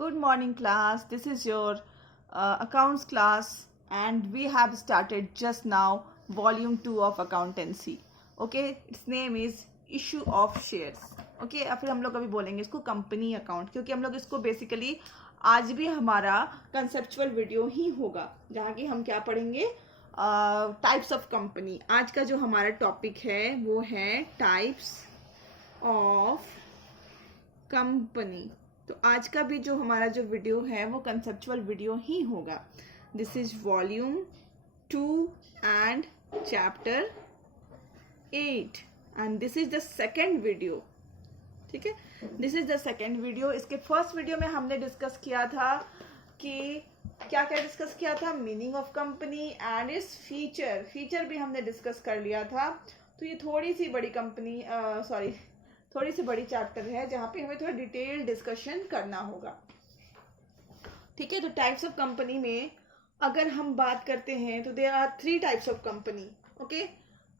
Good morning, class. This is your accounts class, and we have started just now volume 2 of accountancy. Okay, its name is issue of shares. Okay, या फिर हम लोग अभी बोलेंगे इसको company account, क्योंकि हम लोग इसको बेसिकली आज भी हमारा कंसेप्चुअल वीडियो ही होगा जहाँ की हम क्या पढ़ेंगे, टाइप्स ऑफ कंपनी. आज का जो हमारा टॉपिक है वो है टाइप्स ऑफ कंपनी. तो आज का भी जो हमारा जो वीडियो है वो कंसेप्चुअल वीडियो ही होगा. This is volume 2 and chapter 8 and this is the second video. ठीक है, this is the second video. इसके फर्स्ट वीडियो में हमने डिस्कस किया था कि क्या क्या डिस्कस किया था, meaning of company and its feature भी हमने डिस्कस कर लिया था. तो ये थोड़ी सी बड़ी कंपनी थोड़ी सी बड़ी चैप्टर है जहाँ पे हमें थोड़ा डिटेल डिस्कशन करना होगा. ठीक है, तो टाइप्स ऑफ कंपनी में अगर हम बात करते हैं तो there are 3 types of company. Okay,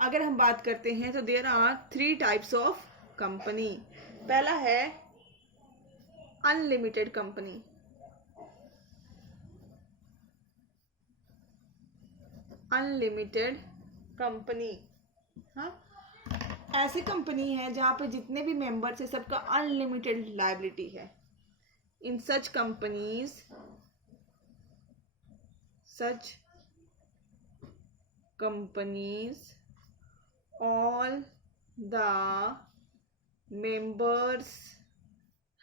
अगर हम बात करते हैं तो there are 3 types of company. पहला है अनलिमिटेड कंपनी. अनलिमिटेड कंपनी, हाँ, ऐसी कंपनी है जहां पे जितने भी मेंबर्स है सबका अनलिमिटेड लायबिलिटी है. In such companies all the members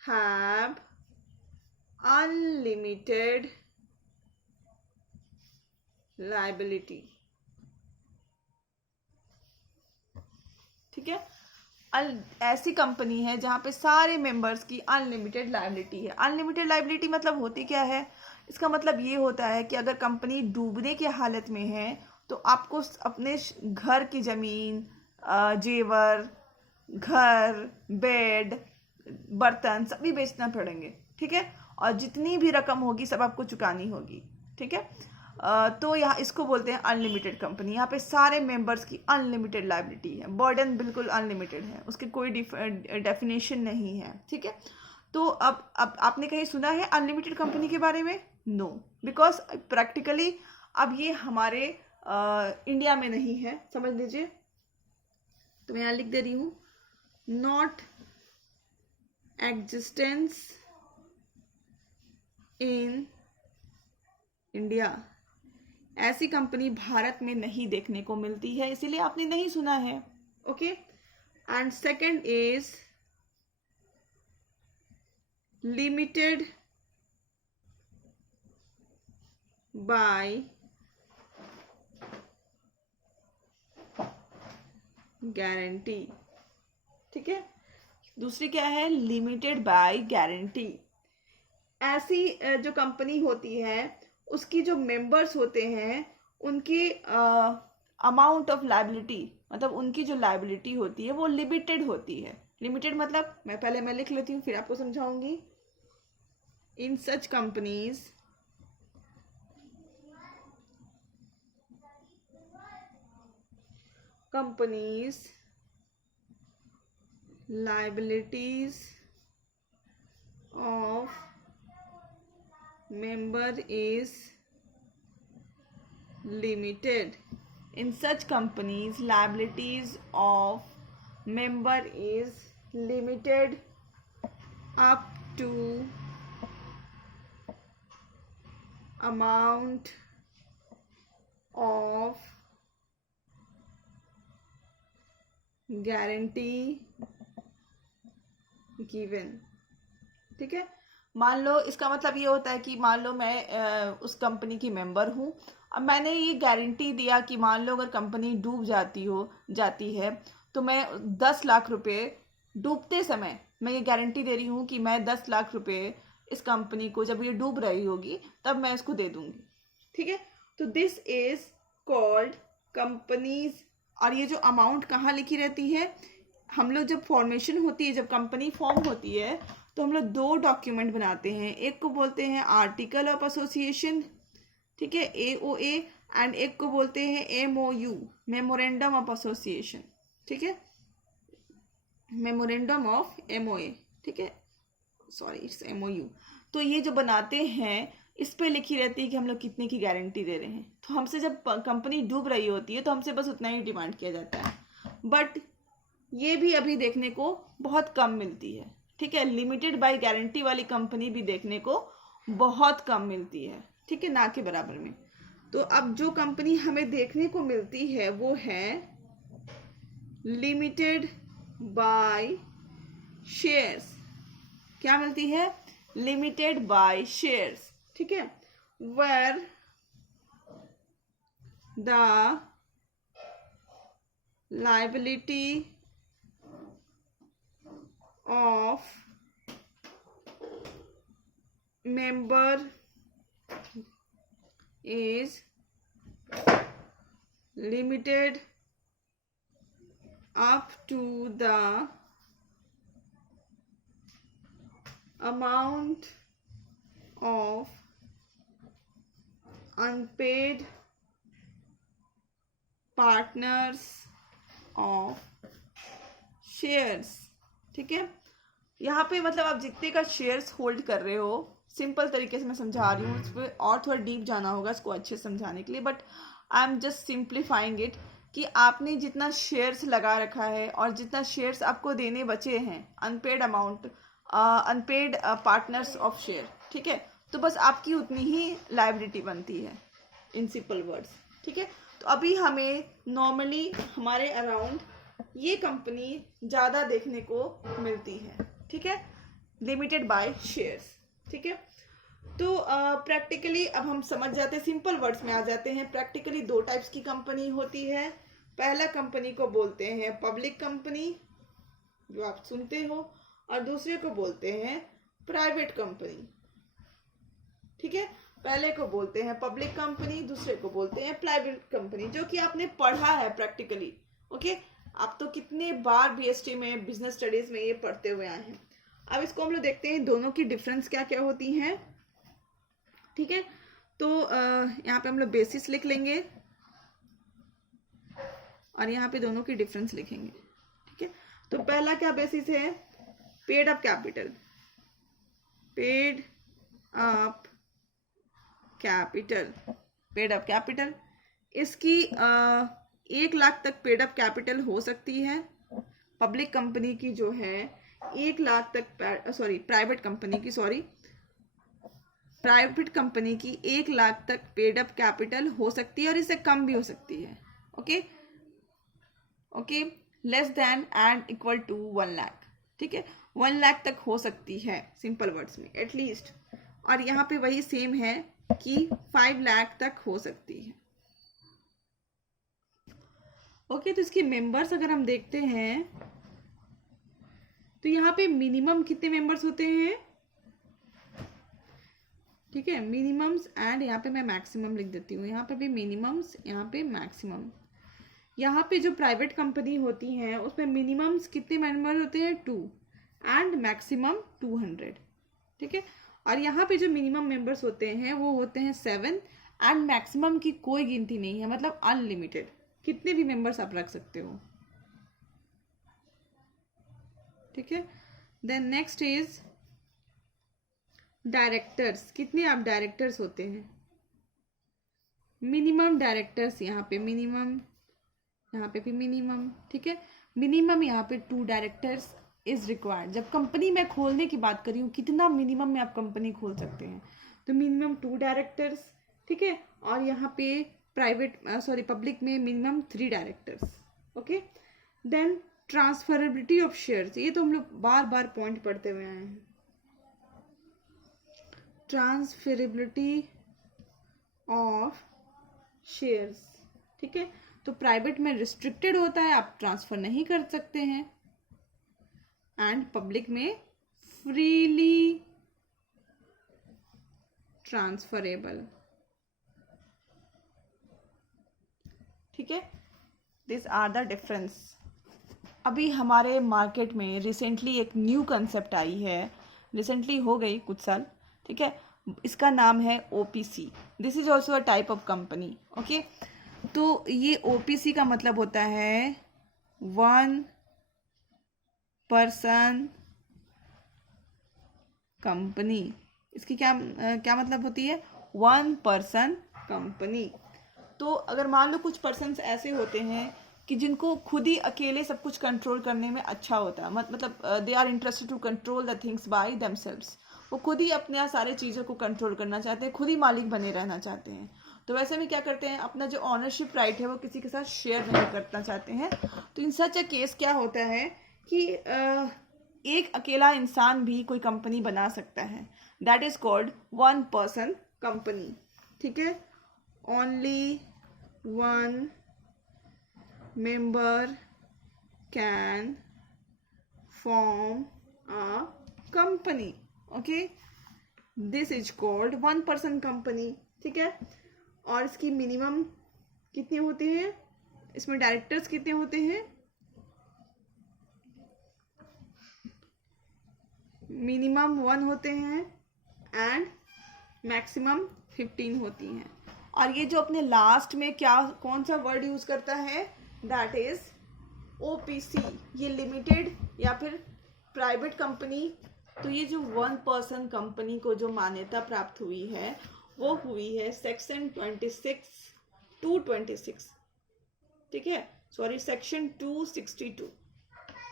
have unlimited liability. ठीक है, ऐसी कंपनी है जहां पे सारे मेंबर्स की अनलिमिटेड लायबिलिटी है. अनलिमिटेड लायबिलिटी मतलब होती क्या है, इसका मतलब ये होता है कि अगर कंपनी डूबने की हालत में है तो आपको अपने घर की जमीन, जेवर, घर, बेड, बर्तन सभी बेचना पड़ेंगे. ठीक है, और जितनी भी रकम होगी सब आपको चुकानी होगी. ठीक है, तो यहाँ इसको बोलते हैं अनलिमिटेड कंपनी. यहाँ पे सारे मेंबर्स की अनलिमिटेड लायबिलिटी है, बर्डन बिल्कुल अनलिमिटेड है, उसके कोई डेफिनेशन नहीं है. ठीक है, तो अब आपने कहीं सुना है अनलिमिटेड कंपनी के बारे में? नो, बिकॉज प्रैक्टिकली अब ये हमारे इंडिया में नहीं है. समझ लीजिए, तो मैं यहाँ लिख दे रही हूँ, नॉट एग्जिस्टेंस इन इंडिया. ऐसी कंपनी भारत में नहीं देखने को मिलती है, इसीलिए आपने नहीं सुना है. Okay, and second is limited by guarantee. ठीक है, दूसरी क्या है, लिमिटेड बाय गारंटी. ऐसी जो कंपनी होती है उसकी जो मेंबर्स होते हैं उनकी अमाउंट ऑफ लायबिलिटी, मतलब उनकी जो लायबिलिटी होती है वो लिमिटेड होती है. लिमिटेड मतलब मैं लिख लेती हूँ फिर आपको समझाऊंगी. In such companies liabilities of member is limited. In such companies liabilities of member is limited up to amount of guarantee given. ठीक है, मान लो इसका मतलब ये होता है कि मान लो मैं उस कंपनी की मेंबर हूँ. अब मैंने ये गारंटी दिया कि मान लो अगर कंपनी डूब जाती है तो मैं 10 लाख रुपए डूबते समय मैं ये गारंटी दे रही हूँ कि मैं 10 लाख रुपए इस कंपनी को जब ये डूब रही होगी तब मैं इसको दे दूंगी. ठीक है, तो दिस इज कॉल्ड कंपनीज. और ये जो अमाउंट कहाँ लिखी रहती है, हम लोग जब फॉर्मेशन होती है, जब कंपनी फॉर्म होती है तो हम लोग 2 डॉक्यूमेंट बनाते हैं. एक को बोलते हैं आर्टिकल ऑफ एसोसिएशन, ठीक है, AOA, एंड एक को बोलते हैं MOU, मेमोरेंडम ऑफ एसोसिएशन. ठीक है, मेमोरेंडम ऑफ MOA. ठीक है, सॉरी इट्स MOU। तो ये जो बनाते हैं इस पे लिखी रहती है कि हम लोग कितने की गारंटी दे रहे हैं। तो हमसे जब कंपनी डूब रही होती है तो हमसे बस उतना ही डिमांड किया जाता है, बट ये भी अभी देखने को बहुत कम मिलती है। ठीक है, लिमिटेड बाय गारंटी वाली कंपनी भी देखने को बहुत कम मिलती है, ठीक है, ना के बराबर में। तो अब जो कंपनी हमें देखने को मिलती है वो है लिमिटेड बाय शेयर्स। क्या मिलती है? लिमिटेड बाय शेयर्स, ठीक है, where the liability of member is limited up to the amount of unpaid partners of shares. ठीक है, यहाँ पे मतलब आप जितने का शेयर्स होल्ड कर रहे हो, सिंपल तरीके से मैं समझा रही हूँ, इस पर और थोड़ा डीप जाना होगा इसको अच्छे से समझाने के लिए, but I am just simplifying it कि आपने जितना शेयर्स लगा रखा है और जितना शेयर्स आपको देने बचे हैं, unpaid amount, unpaid partners of share, ठीक है, तो बस आपकी उतनी ही लायबिलिटी बनती है इन सिंपल वर्ड्स। ठीक है, तो अभी हमें नॉर्मली हमारे अराउंड ये कंपनी ज़्यादा देखने को मिलती है। ठीक है, लिमिटेड बाय शेयर्स। ठीक है, तो प्रैक्टिकली अब हम समझ जाते हैं, सिंपल वर्ड्स में आ जाते हैं। प्रैक्टिकली दो टाइप्स की कंपनी होती है। पहला कंपनी को बोलते हैं पब्लिक कंपनी, जो आप सुनते हो, और दूसरे को बोलते हैं प्राइवेट कंपनी। ठीक है, पहले को बोलते हैं पब्लिक कंपनी, दूसरे को बोलते हैं प्राइवेट कंपनी, जो कि आपने पढ़ा है प्रैक्टिकली। ओके, आप तो कितने बार BST में, बिजनेस स्टडीज में ये पढ़ते हुए आए हैं। अब इसको हम लोग देखते हैं दोनों की डिफरेंस क्या क्या होती हैं। ठीक है, तो यहाँ पे हम लोग बेसिस लिख लेंगे और यहाँ पे दोनों की डिफरेंस लिखेंगे। ठीक है, तो पहला क्या बेसिस है? Paid up capital. Paid up capital, paid up capital, इसकी 1 लाख तक पेड अप कैपिटल हो सकती है। पब्लिक कंपनी की जो है 1 लाख तक, सॉरी प्राइवेट कंपनी की, प्राइवेट कंपनी की 1 लाख तक पेड अप कैपिटल हो सकती है और इससे कम भी हो सकती है। Okay okay, less than and equal to 1 lakh. ठीक है, 1 लाख तक हो सकती है सिंपल वर्ड्स में एटलीस्ट। और यहाँ पे वही सेम है कि 5 लाख तक हो सकती है। ओके, तो इसके मेंबर्स अगर हम देखते हैं तो यहाँ पे मिनिमम कितने मेंबर्स होते हैं? ठीक है, मिनिमम्स, एंड यहाँ पे मैं मैक्सिमम लिख देती हूँ। यहाँ पे भी मिनिमम्स, यहाँ पे मैक्सिमम। यहाँ पे जो प्राइवेट कंपनी होती हैं उसमें मिनिमम्स कितने मेंबर होते हैं? 2 एंड मैक्सिमम 200। ठीक है, और यहाँ पे जो मिनिमम मेंबर्स होते हैं वो होते हैं 7 एंड मैक्सिमम की कोई गिनती नहीं है, मतलब अनलिमिटेड, कितने भी मेंबर्स आप रख सकते हो। ठीक है, देन नेक्स्ट इज डायरेक्टर्स। कितने आप डायरेक्टर्स होते हैं? मिनिमम डायरेक्टर्स, यहाँ पे मिनिमम, यहाँ पे भी मिनिमम। ठीक है, मिनिमम यहाँ पे 2 डायरेक्टर्स इज रिक्वायर्ड। जब कंपनी में खोलने की बात कर रही हूँ, कितना मिनिमम में आप कंपनी खोल सकते हैं, तो मिनिमम 2 डायरेक्टर्स। ठीक है, और यहाँ पे प्राइवेट, सॉरी पब्लिक में minimum 3 directors. Okay, then transferability of shares, ये तो हम लोग बार बार पॉइंट पढ़ते हुए आए हैं। ट्रांसफरेबिलिटी ऑफ शेयर्स, ठीक है, तो प्राइवेट में रिस्ट्रिक्टेड होता है, आप ट्रांसफर नहीं कर सकते हैं, एंड पब्लिक में फ्रीली ट्रांसफरेबल। ठीक है, दिस आर द डिफरेंस। अभी हमारे मार्केट में रिसेंटली एक न्यू कंसेप्ट आई है, रिसेंटली हो गई कुछ साल। ठीक है, इसका नाम है OPC। This is also a type of company. Okay, तो ये OPC का मतलब होता है 1 पर्सन कंपनी। इसकी क्या मतलब होती है? One person company. तो अगर मान लो कुछ पर्सन्स ऐसे होते हैं कि जिनको खुद ही अकेले सब कुछ कंट्रोल करने में अच्छा होता है, मतलब they are interested to control the things by themselves. वो खुद ही अपने सारे चीज़ों को कंट्रोल करना चाहते हैं, खुद ही मालिक बने रहना चाहते हैं। तो वैसे में क्या करते हैं, अपना जो ऑनरशिप राइट है वो किसी के साथ शेयर नहीं करना चाहते हैं। तो इन सच अ केस क्या होता है कि एक अकेला इंसान भी कोई कंपनी बना सकता है। That is called one person company. ठीक है, only one member can form a company. Okay, this is called one person company. ठीक है, और इसकी मिनिमम कितनी होती है, इसमें डायरेक्टर्स कितने होते हैं? मिनिमम 1 होते हैं एंड मैक्सिमम 15 होती हैं। और ये जो अपने लास्ट में कौन सा वर्ड यूज करता है? That is OPC। ये लिमिटेड या फिर प्राइवेट कंपनी। तो ये जो वन पर्सन कंपनी को जो मान्यता प्राप्त हुई है वो हुई है सेक्शन 226। ठीक है, सॉरी, सेक्शन 262।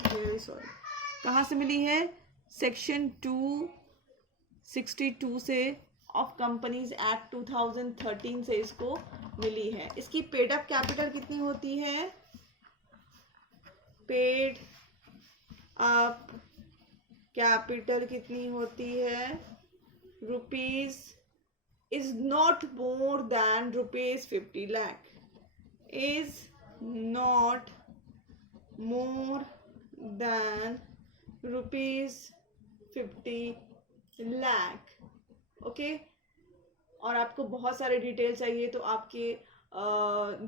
वेरी सॉरी, कहाँ से मिली है? सेक्शन 262 से ऑफ कंपनीज एक्ट 2013 से इसको मिली है। इसकी पेड अप कैपिटल कितनी होती है? पेड अप कैपिटल कितनी होती है? Rupees is not more than ₹50 lakh. Is not more than ₹50 lakh. Okay, और आपको बहुत सारे डिटेल चाहिए तो आपके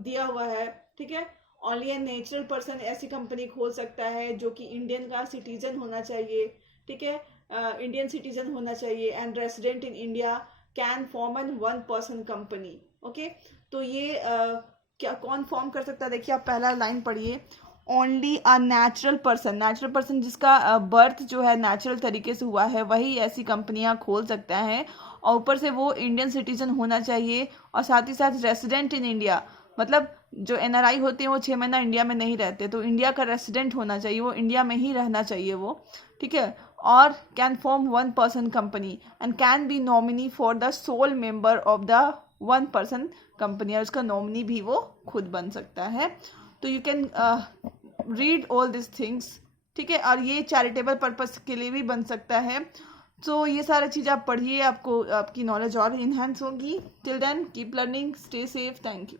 दिया हुआ है। ठीक है, ओनली ए नेचुरल पर्सन ऐसी कंपनी खोल सकता है जो कि इंडियन का सिटीजन होना चाहिए। ठीक है, इंडियन सिटीजन होना चाहिए and resident in India can form an one person company. Okay, तो ये क्या कौन फॉर्म कर सकता है? देखिए, आप पहला लाइन पढ़िए, ओनली अ नेचुरल पर्सन जिसका बर्थ जो है नेचुरल तरीके से हुआ है वही ऐसी कंपनियां खोल सकता है। और ऊपर से वो इंडियन सिटीजन होना चाहिए और साथ ही साथ रेसिडेंट इन इंडिया, मतलब जो NRI होते हैं वो 6 महीना इंडिया में नहीं रहते, तो इंडिया का रेसिडेंट होना चाहिए, वो इंडिया में ही रहना चाहिए वो। ठीक है, और can form one person company and can be nominee for the sole member of the one person company, और उसका नॉमिनी भी वो खुद बन सकता है। तो you can read all this things. ठीक है, और ये चैरिटेबल पर्पस के लिए भी बन सकता है। तो ये सारी चीज़ आप पढ़िए, आपको आपकी नॉलेज और इन्हांस होगी। Till then keep learning, stay safe, thank you.